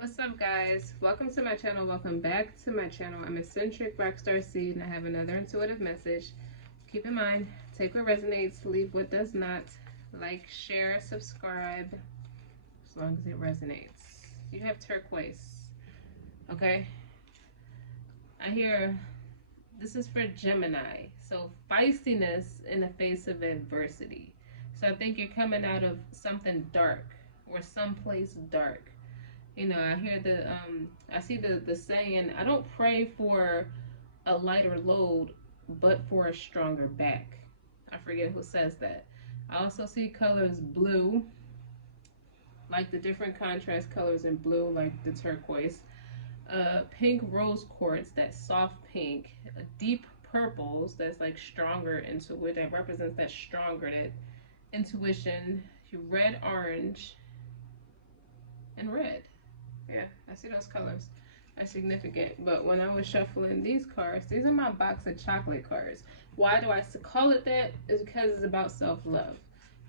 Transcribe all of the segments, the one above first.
What's up, guys? Welcome to my channel. Welcome back to my channel. I'm eccentric RockStar'Seed, and I have another intuitive message. Keep in mind, take what resonates, leave what does not. Like, share, subscribe, as long as it resonates. You have turquoise, okay? I hear this is for Gemini. So feistiness in the face of adversity. So I think you're coming out of something dark or someplace dark. You know, I hear I see the saying, I don't pray for a lighter load, but for a stronger back. I forget who says that. I also see colors blue, like the different contrast colors in blue, like the turquoise. Pink rose quartz, that soft pink. Deep purples, that's like stronger intuition, that represents that stronger, that intuition. Red, orange, and red. Yeah, I see those colors are significant. But when I was shuffling these cards, these are my box of chocolate cards. Why do I call it that? Is because it's about self-love.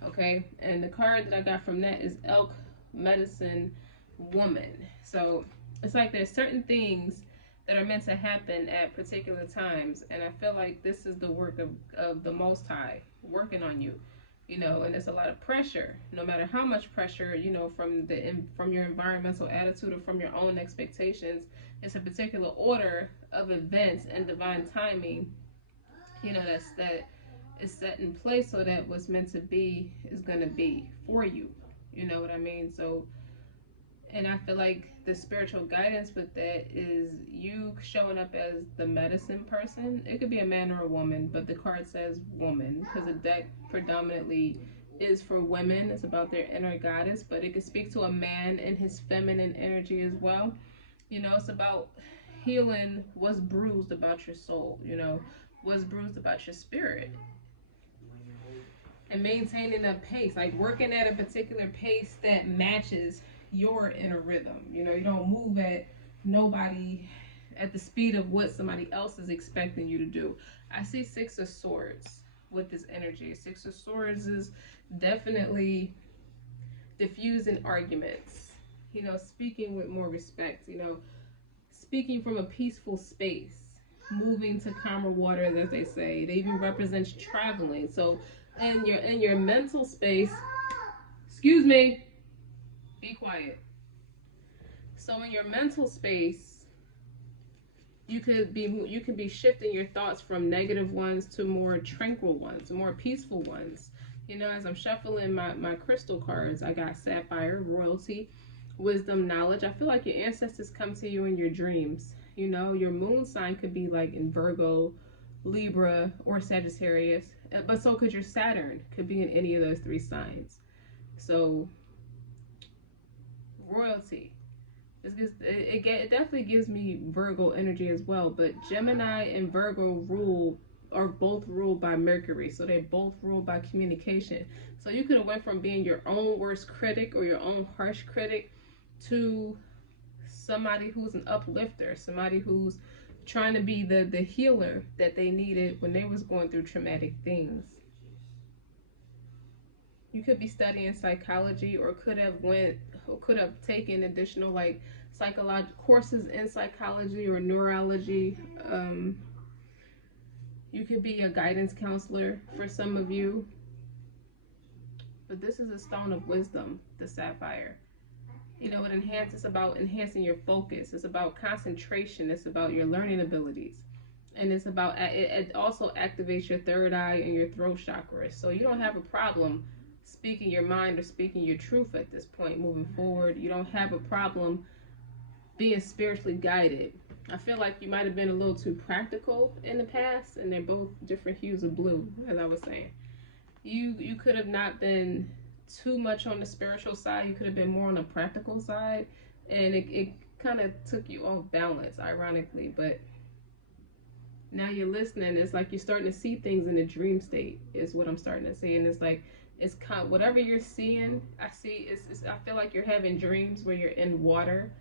Okay, and the card that I got from that is Elk Medicine Woman. So it's like there's certain things that are meant to happen at particular times, and I feel like this is the work of the Most High working on you. You know, and it's a lot of pressure, no matter how much pressure, you know, from your environmental attitude or from your own expectations. It's a particular order of events and divine timing, you know, that is set in place so that what's meant to be is going to be for you. You know what I mean? So, and I feel like the spiritual guidance with that is you showing up as the medicine person. It could be a man or a woman, but the card says woman because the deck predominantly is for women. It's about their inner goddess, but it could speak to a man and his feminine energy as well. You know, it's about healing what's bruised about your soul, you know, what's bruised about your spirit. And maintaining a pace, like working at a particular pace that matches your inner rhythm. You know, you don't move at the speed of what somebody else is expecting you to do. I see Six of Swords with this energy. Six of Swords is definitely diffusing arguments, you know, speaking with more respect, you know, speaking from a peaceful space, moving to calmer waters, as they say. It even represents traveling. So in your mental space, excuse me, be quiet. So in your mental space, you could be shifting your thoughts from negative ones to more tranquil ones, more peaceful ones. You know, as I'm shuffling my crystal cards, I got sapphire, royalty, wisdom, knowledge. I feel like your ancestors come to you in your dreams. You know, your moon sign could be like in Virgo, Libra, or Sagittarius, but so could your Saturn, could be in any of those three signs. So royalty, it definitely gives me Virgo energy as well. But Gemini and Virgo are both ruled by Mercury, so they both ruled by communication. So you could have went from being your own worst critic or your own harsh critic to somebody who's an uplifter, somebody who's trying to be the healer that they needed when they was going through traumatic things. You could be studying psychology, or could have taken additional like psychological courses in psychology or neurology. You could be a guidance counselor for some of you. But this is a stone of wisdom, the sapphire. You know, it's about enhancing your focus. It's about concentration. It's about your learning abilities. And it's about, it also activates your third eye and your throat chakra. So you don't have a problem speaking your mind or speaking your truth at this point moving forward. You don't have a problem being spiritually guided. I feel like you might have been a little too practical in the past, and they're both different hues of blue, as I was saying. You could have not been too much on the spiritual side. You could have been more on the practical side, and it kind of took you off balance, ironically. But now you're listening. It's like you're starting to see things in a dream state, is what I'm starting to see. And it's like, it's kind of, whatever you're seeing, I feel like you're having dreams where you're in water,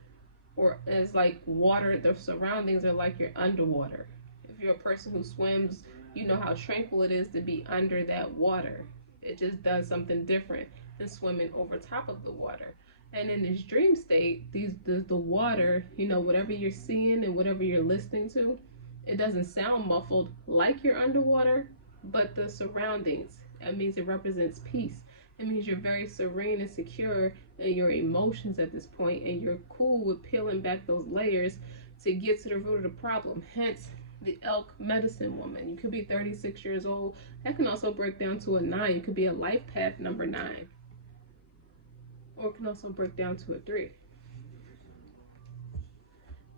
or it's like water, the surroundings are like you're underwater. If you're a person who swims, you know how tranquil it is to be under that water. It just does something different than swimming over top of the water. And in this dream state, the water, you know, whatever you're seeing and whatever you're listening to, it doesn't sound muffled like you're underwater, but the surroundings, that means it represents peace. It means you're very serene and secure in your emotions at this point, and you're cool with peeling back those layers to get to the root of the problem. Hence, the elk medicine woman. You could be 36 years old. That can also break down to a 9. You could be a life path number 9. Or it can also break down to a 3.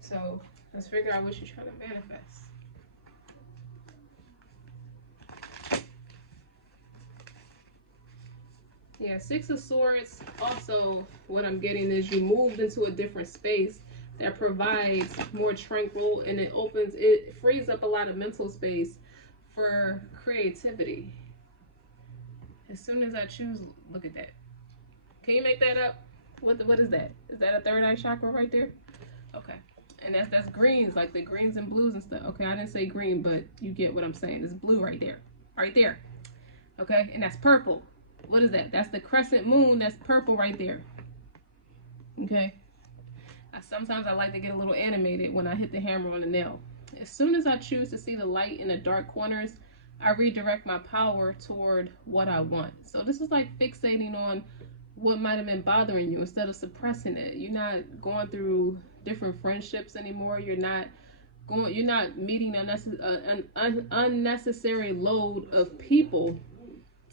So let's figure out what you're trying to manifest. Yeah, 6 of Swords. Also, what I'm getting is you moved into a different space that provides more tranquil, and it frees up a lot of mental space for creativity. As soon as I choose, look at that. Can you make that up? What is that? Is that a third eye chakra right there? Okay. And that's greens, like the greens and blues and stuff. Okay, I didn't say green, but you get what I'm saying. It's blue right there. Right there. Okay, and that's purple. What is that? That's the crescent moon. That's purple right there. Okay. Sometimes I like to get a little animated when I hit the hammer on the nail. As soon as I choose to see the light in the dark corners, I redirect my power toward what I want. So this is like fixating on what might have been bothering you instead of suppressing it. You're not going through different friendships anymore. You're not meeting an unnecessary load of people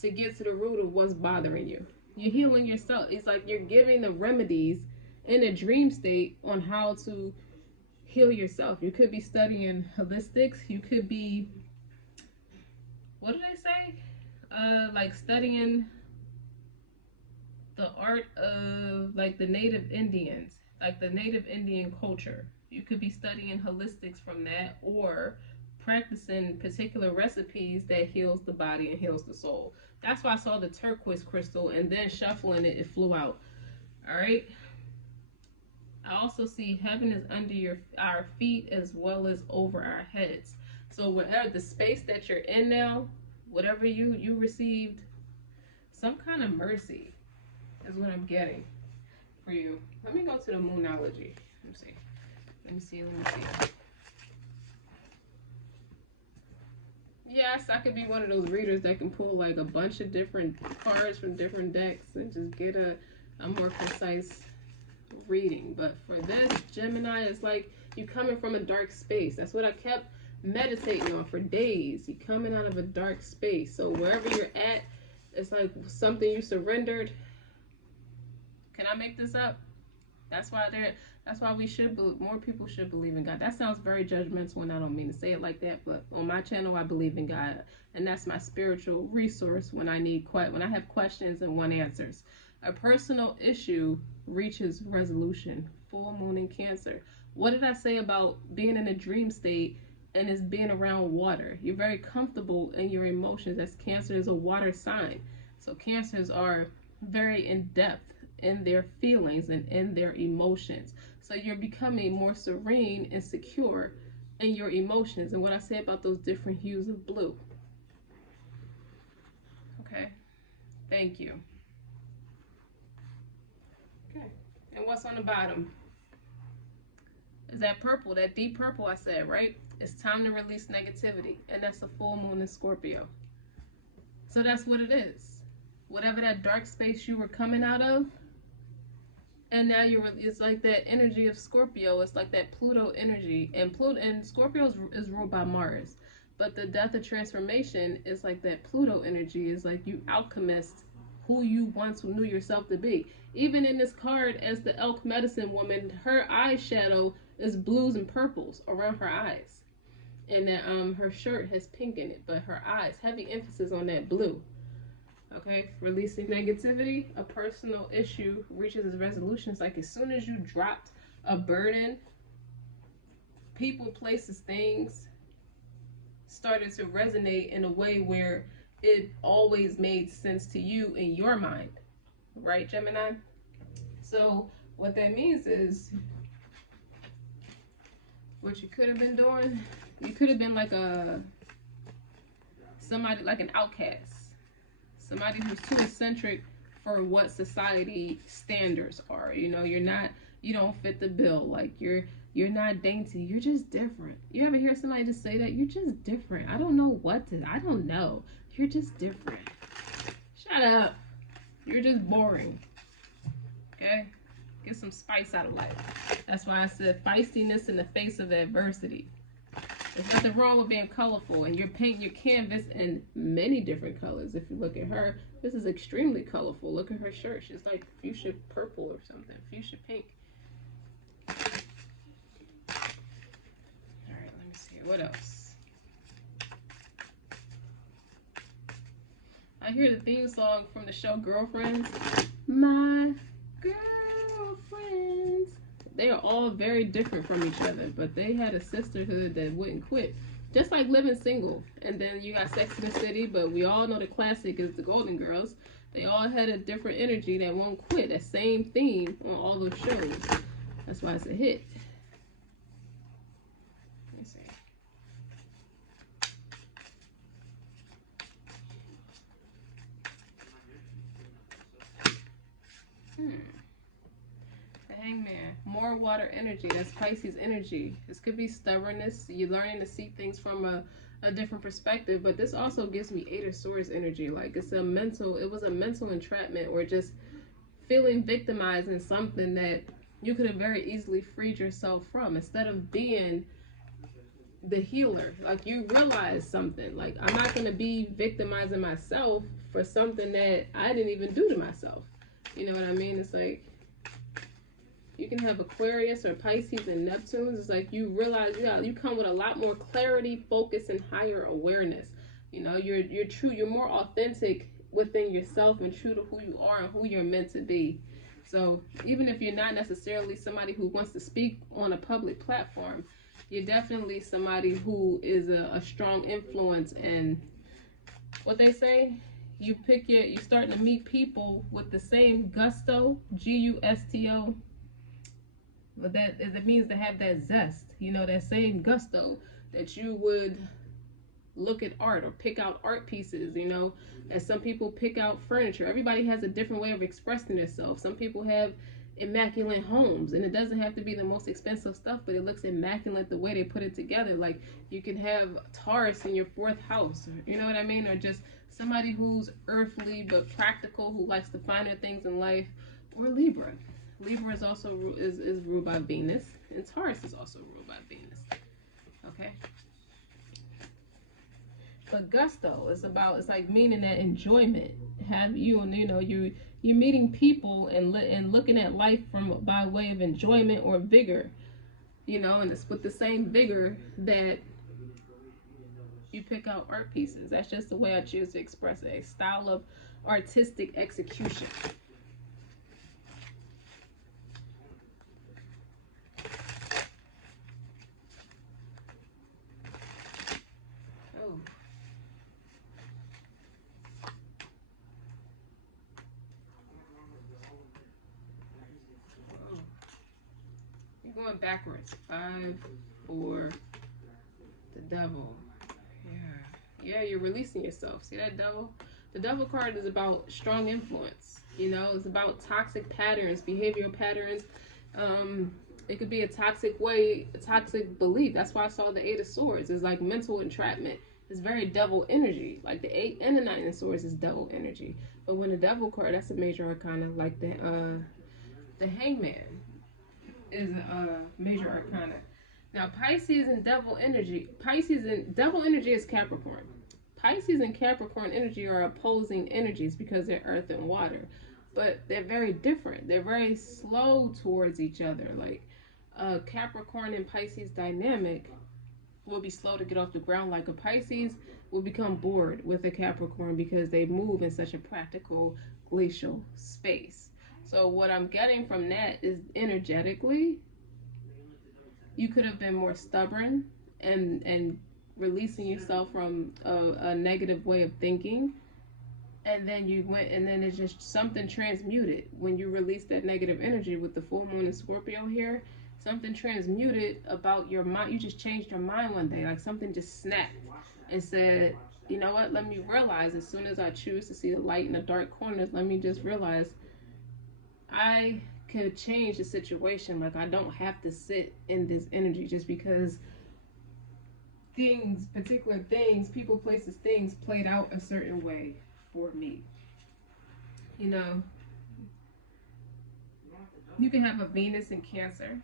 to get to the root of what's bothering you. You're healing yourself. It's like you're giving the remedies in a dream state on how to heal yourself. You could be studying holistics. You could be, what do they say? Like studying the art of like the native Indians, like the native Indian culture. You could be studying holistics from that, or practicing particular recipes that heals the body and heals the soul. That's why I saw the turquoise crystal, and then shuffling it, it flew out. All right. I also see heaven is under our feet as well as over our heads. So whatever the space that you're in now, whatever you received, some kind of mercy is what I'm getting for you. Let me go to the Moonology. Let me see. Yes, I could be one of those readers that can pull like a bunch of different cards from different decks and just get a more precise reading. But for this, Gemini, it's like you coming from a dark space. That's what I kept meditating on for days. You coming out of a dark space. So wherever you're at, it's like something you surrendered. Can I make this up? That's why more people should believe in God. That sounds very judgmental, and I don't mean to say it like that, but on my channel I believe in God, and that's my spiritual resource when I have questions and want answers. A personal issue reaches resolution. Full moon in Cancer. What did I say about being in a dream state and it's being around water? You're very comfortable in your emotions, as Cancer is a water sign. So Cancers are very in depth in their feelings and in their emotions. So you're becoming more serene and secure in your emotions. And what I say about those different hues of blue. Okay. Thank you. Okay. And what's on the bottom? Is that purple, that deep purple I said, right? It's time to release negativity. And that's a full moon in Scorpio. So that's what it is. Whatever that dark space you were coming out of, and now it's like that energy of Scorpio. It's like that Pluto energy. And Scorpio is ruled by Mars. But the death of transformation is like that Pluto energy. Is like you alchemist who you once knew yourself to be. Even in this card, as the elk medicine woman, her eyeshadow is blues and purples around her eyes. And that her shirt has pink in it. But her eyes, heavy emphasis on that blue. Okay, releasing negativity, a personal issue reaches its resolution. It's like as soon as you dropped a burden, people, places, things started to resonate in a way where it always made sense to you in your mind. Right, Gemini? So what that means is, what you could have been doing, you could have been like somebody like an outcast. Somebody who's too eccentric for what society standards are. You know, you don't fit the bill. Like you're not dainty. You're just different. You ever hear somebody just say that? You're just different. I don't know. You're just different. Shut up. You're just boring. Okay? Get some spice out of life. That's why I said feistiness in the face of adversity. There's nothing wrong with being colorful, and you're painting your canvas in many different colors. If you look at her, this is extremely colorful. Look at her shirt. She's like fuchsia purple or something. Fuchsia pink. Alright, let me see. What else? I hear the theme song from the show Girlfriends. My girlfriends. They are all very different from each other, but they had a sisterhood that wouldn't quit. Just like Living Single. And then you got Sex and the City, but we all know the classic is the Golden Girls. They all had a different energy that won't quit. That same theme on all those shows. That's why it's a hit. Let me see. The Hangman. More water energy. That's Pisces energy. This could be stubbornness. You're learning to see things from a different perspective. But this also gives me Eight of Swords energy. Like it was a mental entrapment, or just feeling victimized in something that you could have very easily freed yourself from. Instead of being the healer, like you realize something. Like I'm not going to be victimizing myself for something that I didn't even do to myself. You know what I mean? It's like you can have Aquarius or Pisces and Neptunes. It's like you realize you come with a lot more clarity, focus, and higher awareness. You know, you're true. You're more authentic within yourself and true to who you are and who you're meant to be. So even if you're not necessarily somebody who wants to speak on a public platform, you're definitely somebody who is a strong influence. And what they say, you're starting to meet people with the same gusto, Gusto. But it means to have that zest, you know, that same gusto that you would look at art or pick out art pieces, you know, as some people pick out furniture. Everybody has a different way of expressing themselves. Some people have immaculate homes, and it doesn't have to be the most expensive stuff, but it looks immaculate the way they put it together. Like you can have Taurus in your 4th house, you know what I mean? Or just somebody who's earthly but practical, who likes the finer things in life. Or Libra. Libra is also is ruled by Venus, and Taurus is also ruled by Venus. Okay. But gusto is it's like meaning that enjoyment. You're meeting people and looking at life by way of enjoyment or vigor. You know, and it's with the same vigor that you pick out art pieces. That's just the way I choose to express it. A style of artistic execution. Going backwards. 5, 4, the Devil. Yeah, you're releasing yourself. See that Devil? The Devil card is about strong influence. You know, it's about toxic patterns, behavioral patterns. It could be a toxic belief. That's why I saw the 8 of Swords. It's like mental entrapment. It's very devil energy. Like the 8 and the 9 of Swords is devil energy. But when the Devil card, that's a major arcana. Like the Hangman is a major arcana. Now Pisces and devil energy. Devil energy is Capricorn. Pisces and Capricorn energy are opposing energies because they're earth and water. But they're very different. They're very slow towards each other. Like Capricorn and Pisces dynamic will be slow to get off the ground. Like a Pisces will become bored with a Capricorn because they move in such a practical glacial space. So what I'm getting from that is energetically, you could have been more stubborn and releasing yourself from a negative way of thinking. And then you went, and then it's just something transmuted. When you release that negative energy with the full moon in Scorpio here, something transmuted about your mind. You just changed your mind one day. Like something just snapped and said, you know what, let me realize, as soon as I choose to see the light in the dark corners, let me just realize I could change the situation. Like, I don't have to sit in this energy just because things, particular things, people, places, things played out a certain way for me. You know, you can have a Venus in Cancer.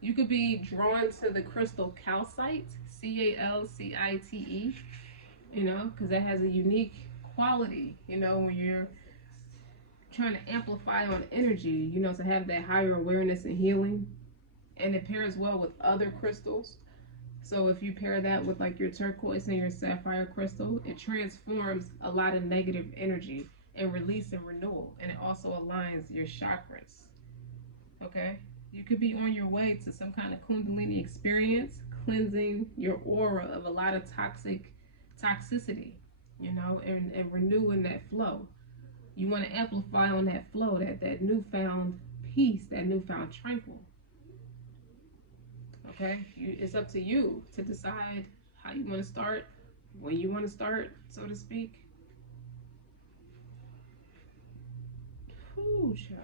You could be drawn to the crystal calcite, Calcite, you know, because that has a unique quality, you know, when you're trying to amplify on energy, you know, to have that higher awareness and healing. And it pairs well with other crystals. So if you pair that with like your turquoise and your sapphire crystal, it transforms a lot of negative energy and release and renewal. And it also aligns your chakras. Okay? You could be on your way to some kind of Kundalini experience, cleansing your aura of a lot of toxicity, you know, and renewing that flow. You want to amplify on that flow, that newfound peace, that newfound tranquil. Okay? It's up to you to decide how you want to start, when you want to start, so to speak. Ooh, child.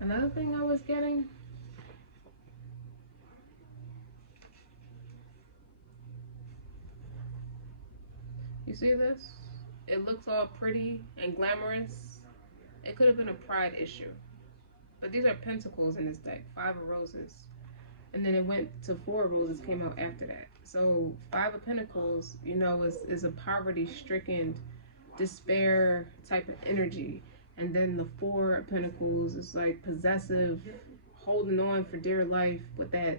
Another thing I was getting, you see this? It looks all pretty and glamorous. It could have been a pride issue. But these are pentacles in this deck, 5 of roses. And then it went to 4 of roses, came out after that. So 5 of pentacles, you know, is a poverty-stricken, despair type of energy. And then the 4 of pentacles is like possessive, holding on for dear life with that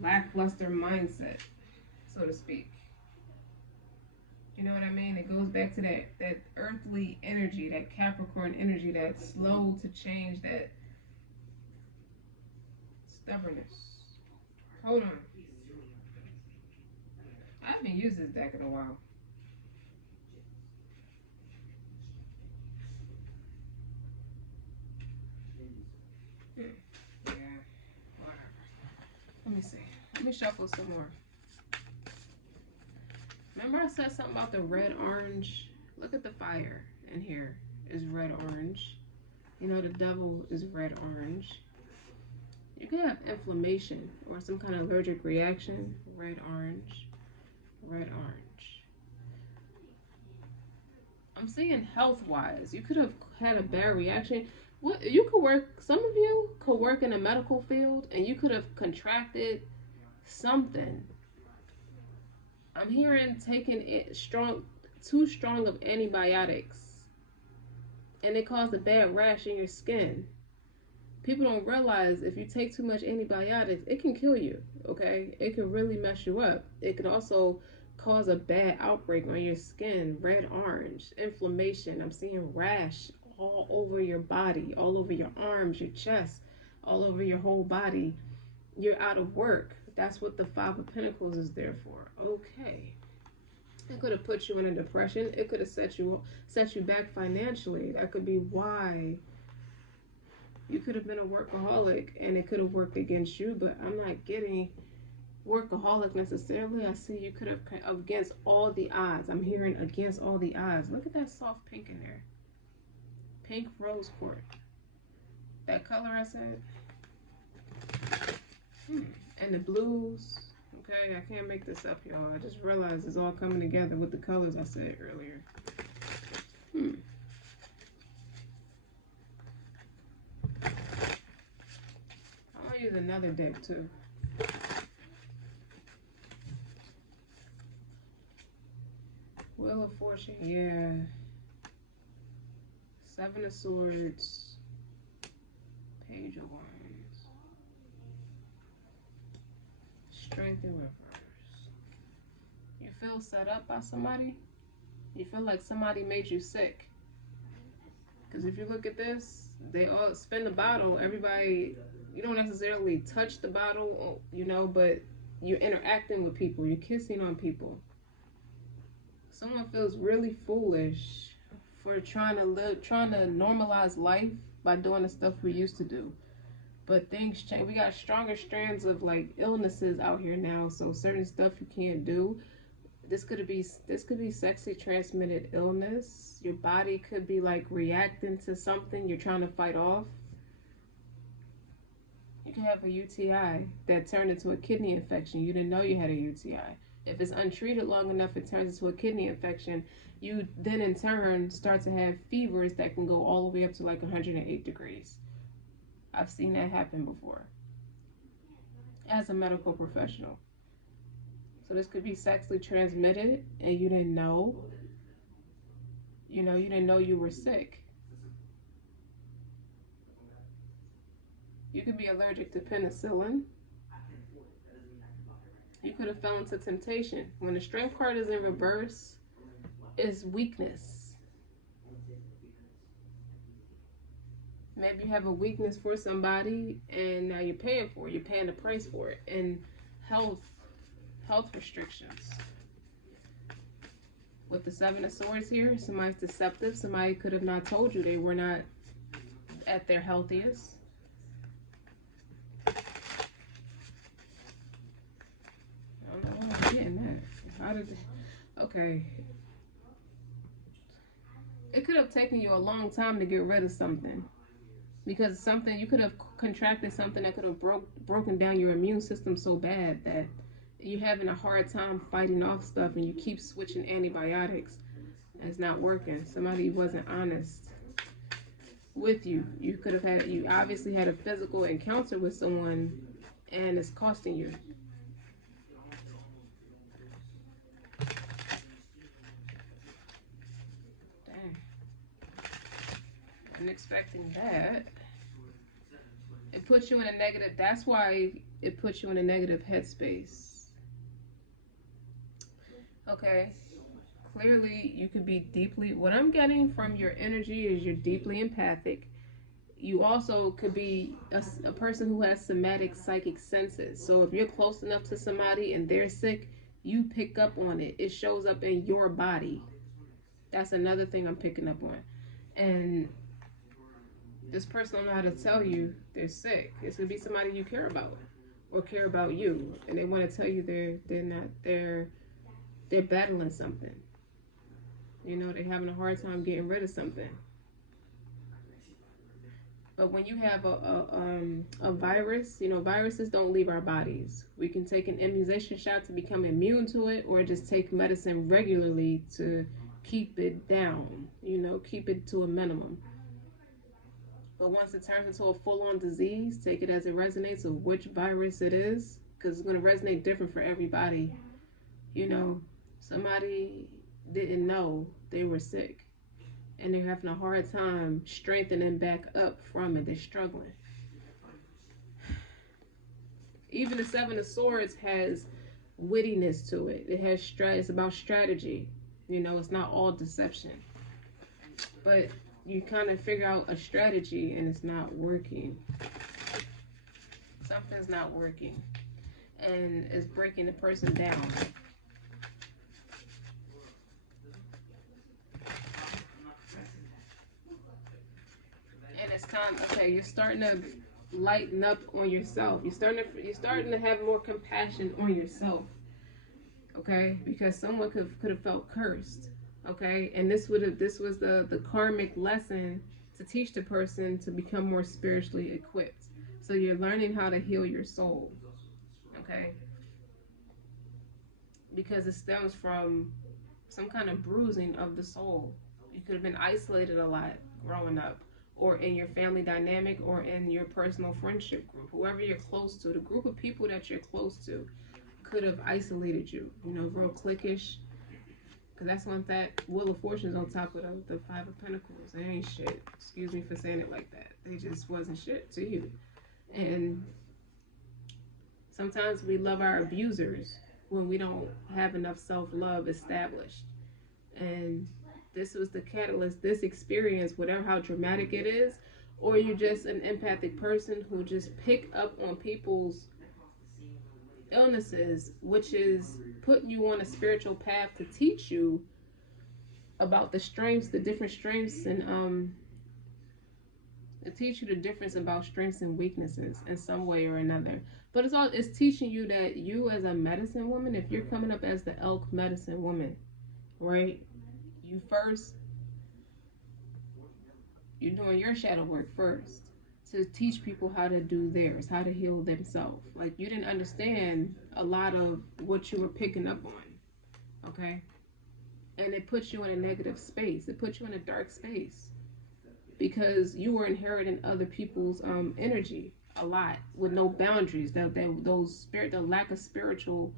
lackluster mindset, so to speak. You know what I mean? It goes back to that earthly energy, that Capricorn energy, that slow to change, that stubbornness. Hold on. I haven't used this deck in a while. Yeah, whatever. Let me see. Let me shuffle some more. Remember I said something about the red-orange? Look at the fire in here is red-orange. You know, the devil is red-orange. You can have inflammation or some kind of allergic reaction. Red-orange. Red-orange. I'm seeing health-wise. You could have had a bad reaction. What you could work, some of you could work in a medical field and you could have contracted something. I'm hearing taking it too strong of antibiotics, and it caused a bad rash in your skin. People don't realize if you take too much antibiotics, it can kill you, okay? It can really mess you up. It could also cause a bad outbreak on your skin, red, orange, inflammation. I'm seeing rash all over your body, all over your arms, your chest, all over your whole body. You're out of work. That's what the 5 of Pentacles is there for. Okay. It could have put you in a depression. It could have set you back financially. That could be why you could have been a workaholic and it could have worked against you, but I'm not getting workaholic necessarily. I see you could have against all the odds. I'm hearing against all the odds. Look at that soft pink in there. Pink rose quartz. That color I said. And the blues. Okay, I can't make this up, y'all. I just realized it's all coming together with the colors I said earlier. I'll use another deck too. Wheel of Fortune, yeah. 7 of Swords. Page of Wands. Strength in reverse. You feel set up by somebody? You feel like somebody made you sick. Because if you look at this, they all spin the bottle. Everybody, you don't necessarily touch the bottle, you know, but you're interacting with people. You're kissing on people. Someone feels really foolish for trying to normalize life by doing the stuff we used to do. But things change. We got stronger strands of like illnesses out here now, so certain stuff you can't do. This could be sexually transmitted illness. Your body could be like reacting to something you're trying to fight off. You can have a UTI that turned into a kidney infection. You didn't know you had a UTI. If it's untreated long enough, it turns into a kidney infection. You then in turn start to have fevers that can go all the way up to like 108 degrees. I've seen that happen before as a medical professional. So this could be sexually transmitted and you didn't know. You know, you didn't know you were sick. You could be allergic to penicillin. You could have fell into temptation. When the strength card is in reverse, it's weakness. Maybe you have a weakness for somebody and now you're paying for it. You're paying the price for it. And health restrictions. With the Seven of Swords here, somebody's deceptive. Somebody could have not told you they were not at their healthiest. I don't know why I'm getting that. How did okay. It could have taken you a long time to get rid of something. Because something, you could have contracted something that could have broken down your immune system so bad that you're having a hard time fighting off stuff and you keep switching antibiotics. And it's not working. Somebody wasn't honest with you. You could have had, you obviously had a physical encounter with someone and it's costing you. Dang. I'm expecting that. It puts you in a negative, that's why it puts you in a negative headspace. Okay, clearly you could be deeply, what I'm getting from your energy is you're deeply empathic. You also could be a person who has somatic psychic senses. So if you're close enough to somebody and they're sick, you pick up on it. It shows up in your body. That's another thing I'm picking up on. And this person don't know how to tell you they're sick. It's gonna be somebody you care about or care about you, and they want to tell you they're battling something. You know, they're having a hard time getting rid of something. But when you have a virus, you know, viruses don't leave our bodies. We can take an immunization shot to become immune to it, or just take medicine regularly to keep it down, you know, keep it to a minimum. But once it turns into a full-on disease, take it as it resonates of which virus it is, because it's going to resonate different for everybody. You know, somebody didn't know they were sick, and they're having a hard time strengthening back up from it. They're struggling. Even the Seven of Swords has wittiness to it. It has it's about strategy. You know, it's not all deception. But you kind of figure out a strategy and it's not working. Something's not working. And it's breaking the person down. And it's time, okay, you're starting to lighten up on yourself. You're starting to have more compassion on yourself. Okay? Because someone could have felt cursed. Okay, and this was the karmic lesson to teach the person to become more spiritually equipped. So you're learning how to heal your soul. Okay, because it stems from some kind of bruising of the soul. You could have been isolated a lot growing up, or in your family dynamic, or in your personal friendship group. Whoever you're close to, the group of people that you're close to, could have isolated you. You know, real cliquish. Because that's one that Wheel of Fortune's on top of the Five of Pentacles. They ain't shit. Excuse me for saying it like that. They just wasn't shit to you. And sometimes we love our abusers when we don't have enough self-love established. And this was the catalyst, this experience, whatever how dramatic it is, or you're just an empathic person who just pick up on people's illnesses, which is putting you on a spiritual path to teach you about the strengths, the different strengths, and to teach you the difference about strengths and weaknesses in some way or another. But it's teaching you that you as a medicine woman, if you're coming up as the elk medicine woman, right? You're doing your shadow work first to teach people how to do theirs, how to heal themselves. Like, you didn't understand a lot of what you were picking up on, okay? And it puts you in a negative space. It puts you in a dark space because you were inheriting other people's energy a lot with no boundaries. The lack of spiritual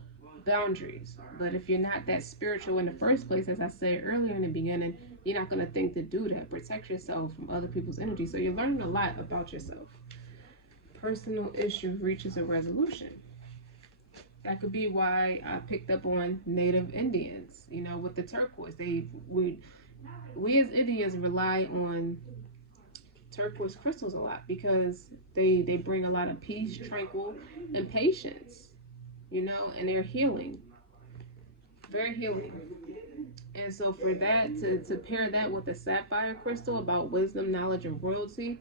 boundaries. But if you're not that spiritual in the first place, as I said earlier in the beginning, you're not going to think to do that. Protect yourself from other people's energy. So you're learning a lot about yourself. Personal issue reaches a resolution. That could be why I picked up on Native Indians, you know, with the turquoise. We as Indians rely on turquoise crystals a lot because they bring a lot of peace, tranquil, and patience, you know, and they're healing. Very healing. And so for that, to pair that with the sapphire crystal about wisdom, knowledge, and royalty,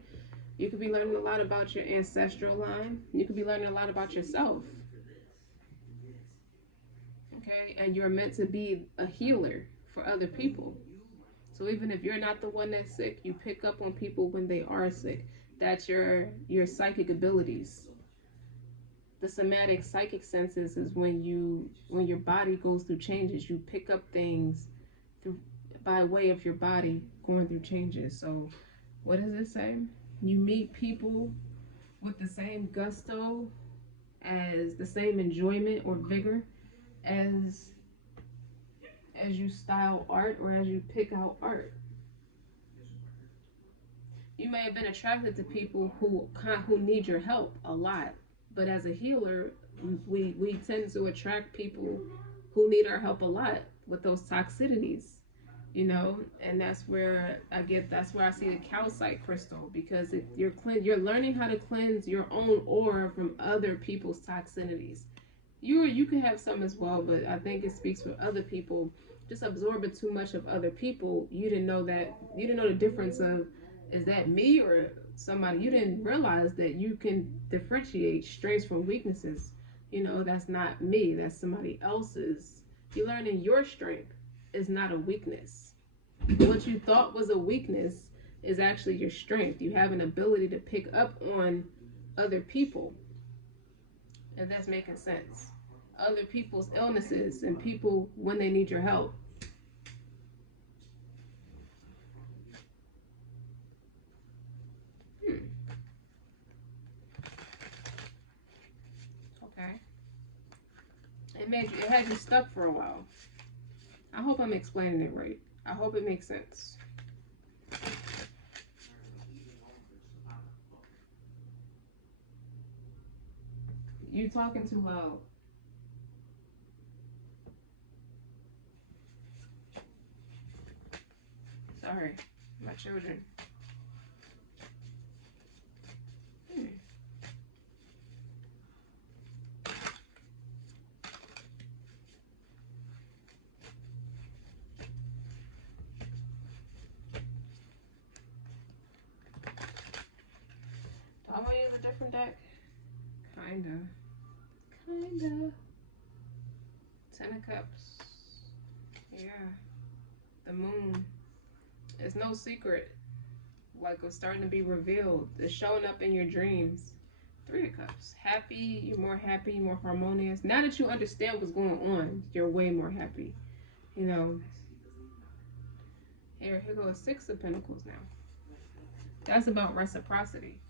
you could be learning a lot about your ancestral line. You could be learning a lot about yourself. Okay? And you're meant to be a healer for other people. So even if you're not the one that's sick, you pick up on people when they are sick. That's your psychic abilities. The somatic psychic senses is when your body goes through changes. You pick up things by way of your body going through changes. So what does it say? You meet people with the same gusto, as the same enjoyment or vigor as you style art or as you pick out art. You may have been attracted to people who need your help a lot, but as a healer, we tend to attract people who need our help a lot with those toxicities, you know. And that's where I see the calcite crystal, because you're learning how to cleanse your own aura from other people's toxicities. You can have some as well, but I think it speaks for other people. Just absorbing too much of other people, you didn't know the difference of, is that me or somebody? You didn't realize that you can differentiate strengths from weaknesses. You know, that's not me, that's somebody else's. You're learning your strength is not a weakness. What you thought was a weakness is actually your strength. You have an ability to pick up on other people, if that's making sense. Other people's illnesses and people when they need your help. Okay. It had you stuck for a while. I hope I'm explaining it right. I hope it makes sense. You talking too loud. Sorry, my children. Do I want to use a different deck? Kinda. Ten of Cups. Yeah. The Moon. It's no secret. Like, it's starting to be revealed. It's showing up in your dreams. Three of Cups. Happy. You're more happy, more harmonious. Now that you understand what's going on, you're way more happy. You know. Here goes Six of Pentacles now. That's about reciprocity.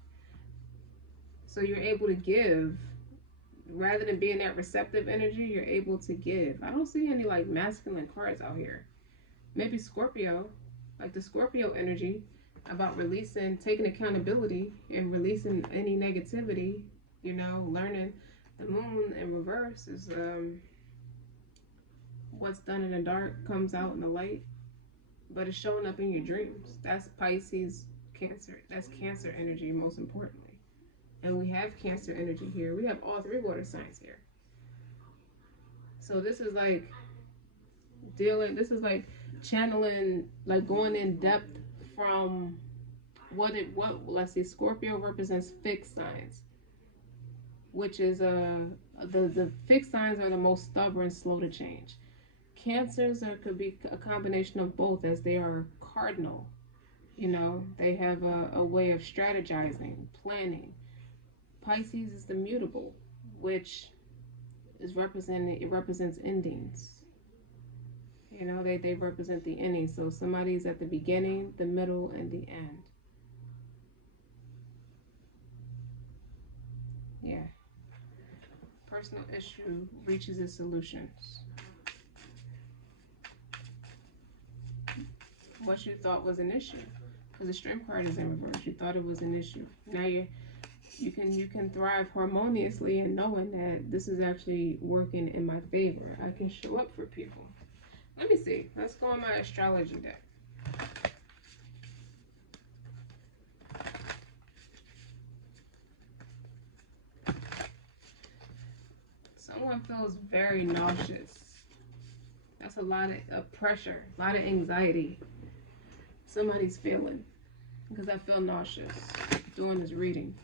So you're able to give. Rather than being that receptive energy, you're able to give. I don't see any like masculine cards out here. maybe Scorpio, like the Scorpio energy, about releasing, taking accountability and releasing any negativity, you know, learning. The moon in reverse is what's done in the dark comes out in the light, but it's showing up in your dreams. That's Pisces, Cancer. That's Cancer energy, most importantly. And we have Cancer energy here. We have all three water signs here. So this is like this is like channeling, like going in depth from what let's see, Scorpio represents fixed signs, which is the fixed signs are the most stubborn, slow to change. Cancers could be a combination of both, as they are cardinal. You know, they have a way of strategizing, planning. Pisces is the mutable, which is it represents endings. You know, they represent the ending. So somebody's at the beginning, the middle, and the end. Yeah. Personal issue reaches its solutions. What you thought was an issue, because the Strength card is in reverse. You thought it was an issue. Now you can thrive harmoniously in knowing that this is actually working in my favor. I can show up for people. Let me see. Let's go on my astrology deck. Someone feels very nauseous. That's a lot of pressure, a lot of anxiety. Somebody's feeling, because I feel nauseous doing this reading.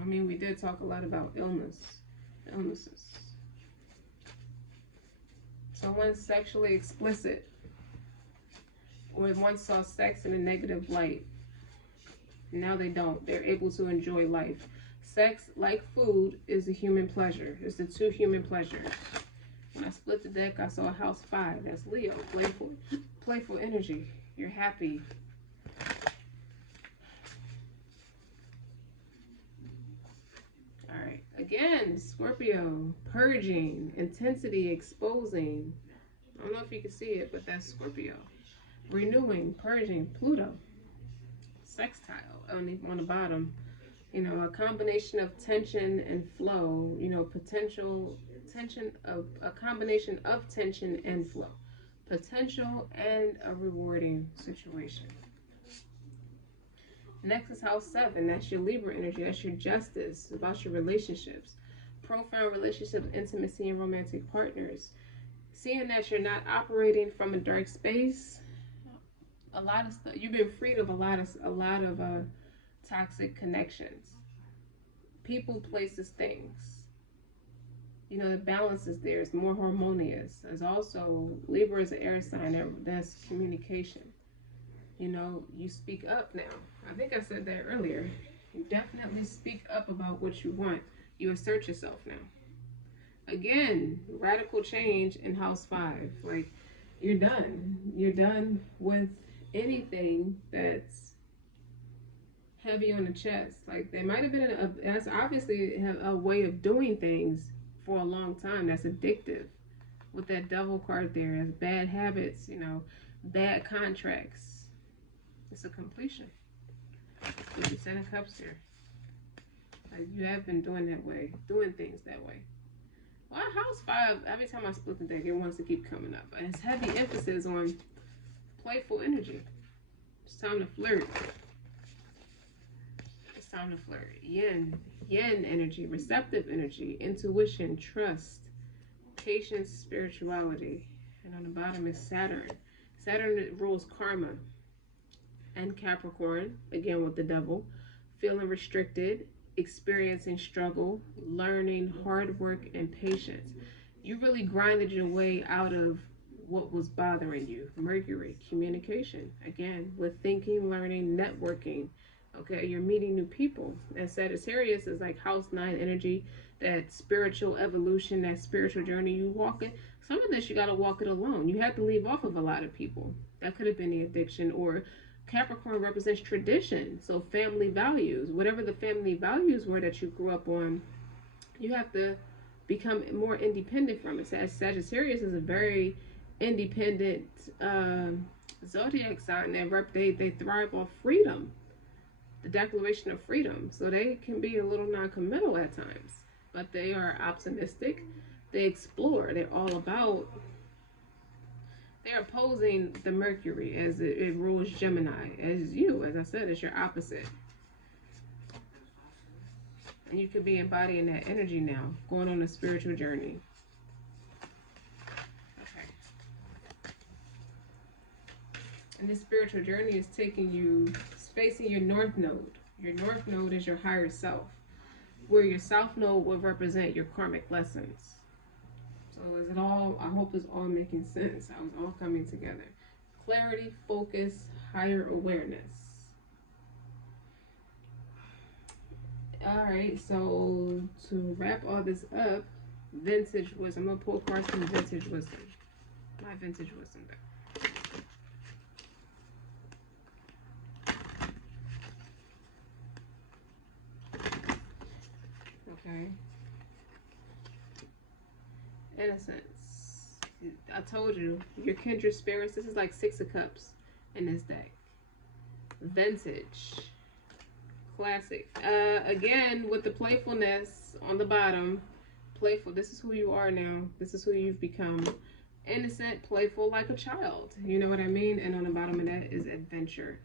I mean, we did talk a lot about illnesses. Someone's sexually explicit, or once saw sex in a negative light. Now they don't. They're able to enjoy life. Sex, like food, is a human pleasure. It's the two human pleasures. When I split the deck, I saw House 5. That's Leo. Playful energy. You're happy. All right. Again, Scorpio. Purging. Intensity. Exposing. I don't know if you can see it, but that's Scorpio. Renewing. Purging. Pluto. Sextile on the bottom. You know, a combination of tension and flow. You know, a combination of tension and flow. Potential and a rewarding situation. Next is House 7. That's your Libra energy. That's your justice, about your relationships. Profound relationships, intimacy, and romantic partners. Seeing that you're not operating from a dark space. A lot of stuff. You've been freed of a lot of toxic connections. People, places, things. You know, the balance is there. It's more harmonious. There's also, Libra is an air sign. That's communication. You know, you speak up now. I think I said that earlier. You definitely speak up about what you want. You assert yourself now. Again, radical change in House 5. Like, you're done. You're done with anything that's heavy on the chest. Like, there might have been that's obviously a way of doing things for a long time that's addictive. With that Devil card there, as bad habits, you know, bad contracts. It's a completion. With the 10 of Cups here. Like, you have been doing things that way. Well, House 5, every time I split the deck, it wants to keep coming up. And it's heavy emphasis on playful energy. It's time to flirt. It's time to flirt. Yin energy, receptive energy, intuition, trust, patience, spirituality. And on the bottom is Saturn. Saturn rules karma. And Capricorn, again with the Devil, feeling restricted, experiencing struggle, learning, hard work, and patience. You really grinded your way out of what was bothering you. Mercury, communication, again with thinking, learning, networking. Okay, you're meeting new people. And Sagittarius is like House 9 energy, that spiritual evolution, that spiritual journey you walk in. Some of this you got to walk it alone. You have to leave off of a lot of people. That could have been the addiction. Or Capricorn represents tradition, so family values. Whatever the family values were that you grew up on, you have to become more independent from it. Sagittarius is a very independent zodiac sign. They thrive off freedom, the declaration of freedom. So they can be a little non-committal at times, but they are optimistic. They explore. They're all about. They're opposing the Mercury as it rules Gemini. As you, as I said, is your opposite. And you could be embodying that energy now, going on a spiritual journey. Okay. And this spiritual journey is taking you, facing your North Node. Your North Node is your higher self, where your South Node will represent your karmic lessons. So is it all, I hope it's all making sense. How it's all coming together. Clarity, focus, higher awareness. Alright, so to wrap all this up, vintage wisdom. I'm going to pull cards from vintage wisdom. My vintage wisdom deck. Okay. Innocence. I told you, your kindred spirits. This is like 6 of Cups in this deck. Vintage. Classic. Again, with the playfulness on the bottom. Playful. This is who you are now. This is who you've become. Innocent, playful, like a child. You know what I mean? And on the bottom of that is adventure.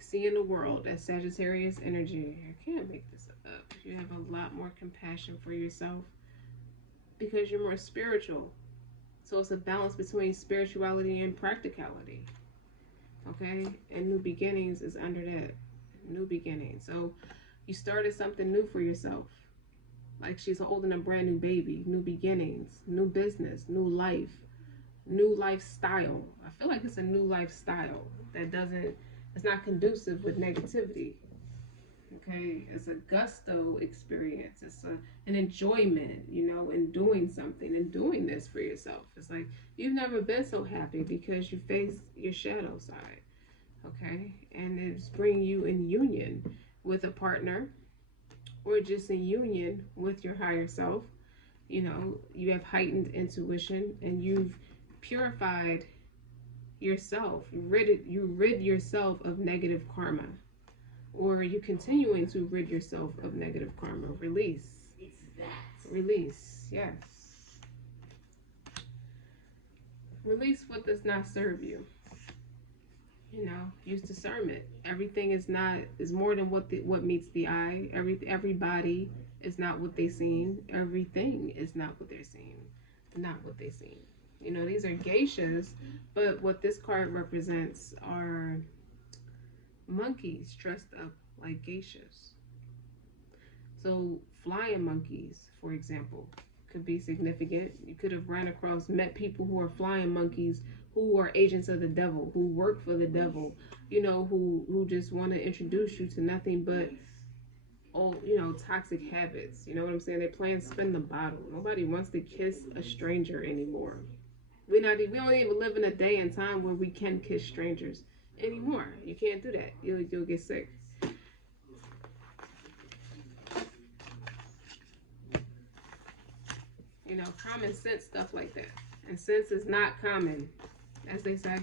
Seeing the world. That's Sagittarius energy. I can't make this up. You have a lot more compassion for yourself because you're more spiritual. So it's a balance between spirituality and practicality. Okay? And new beginnings is under that. New beginnings. So you started something new for yourself. Like she's holding a brand new baby. New beginnings. New business. New life. New lifestyle. I feel like it's a new lifestyle that doesn't, it's not conducive with negativity. Okay, it's a gusto experience. It's an enjoyment, you know, in doing something and doing this for yourself. It's like you've never been so happy because you face your shadow side. Okay, and it's bringing you in union with a partner or just in union with your higher self. You know, you have heightened intuition and you've purified yourself. You rid yourself of negative karma. Or are you continuing to rid yourself of negative karma? Release. It's that. Release, yes. Release what does not serve you. You know, use discernment. Everything is more than what meets the eye. Everybody is not what they seem. Everything is not what they're seeing. Not what they seem. You know, these are geishas, but what this card represents are monkeys dressed up like geishas. So flying monkeys, for example, could be significant. You could have met people who are flying monkeys, who are agents of the devil, who work for the devil, you know, who just want to introduce you to nothing but, you know, toxic habits. You know what I'm saying? They're playing spin the bottle. Nobody wants to kiss a stranger anymore. We don't even live in a day and time where we can kiss strangers anymore. You can't do that. You'll get sick. You know, common sense stuff like that. And sense is not common, as they say.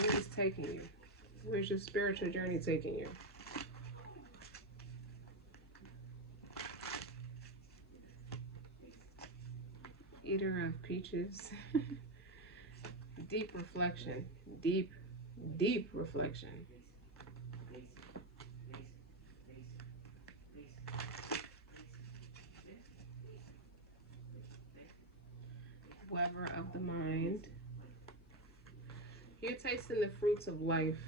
Where is taking you? Where's your spiritual journey taking you? Eater of peaches. Deep reflection. Deep reflection. Weaver of the mind. You're tasting the fruits of life.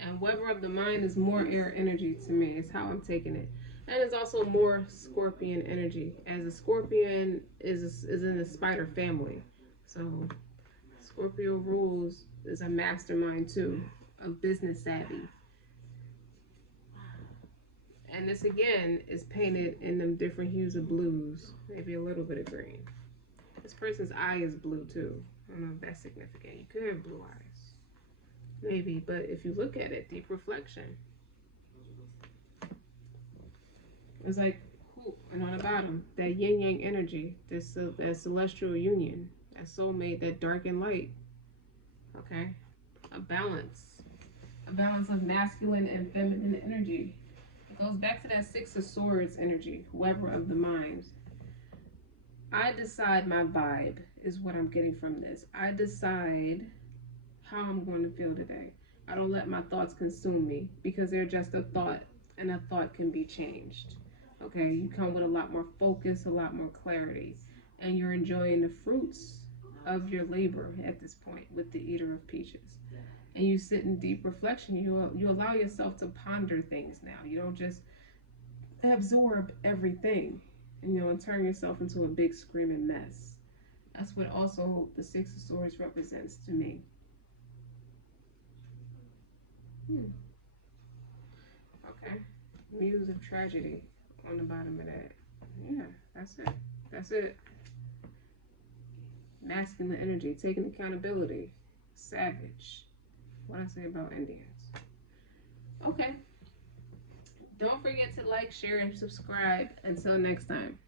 And Weaver of the mind is more air energy to me. It's how I'm taking it. And it's also more scorpion energy, as a scorpion is in the spider family. So Scorpio rules is a mastermind too, of business savvy. And this again is painted in them different hues of blues, maybe a little bit of green. This person's eye is blue too. I don't know if that's significant. You could have blue eyes. Maybe, but if you look at it, deep reflection. It's like, and on the bottom, that yin yang energy, that celestial union, that soulmate, that dark and light. Okay? A balance of masculine and feminine energy. It goes back to that Six of Swords energy, whoever of the mind. I decide my vibe is what I'm getting from this. I decide how I'm going to feel today. I don't let my thoughts consume me because they're just a thought, and a thought can be changed. Okay, you come with a lot more focus, a lot more clarity, and you're enjoying the fruits of your labor at this point with the Eater of Peaches. And you sit in deep reflection. You allow yourself to ponder things now. You don't just absorb everything, and turn yourself into a big screaming mess. That's what also the Six of Swords represents to me. Okay, Muse of Tragedy on the bottom of that. Yeah, that's it. Masculine energy, taking accountability, savage. What I say about Indians. Okay. Don't forget to like, share, and subscribe. Until next time.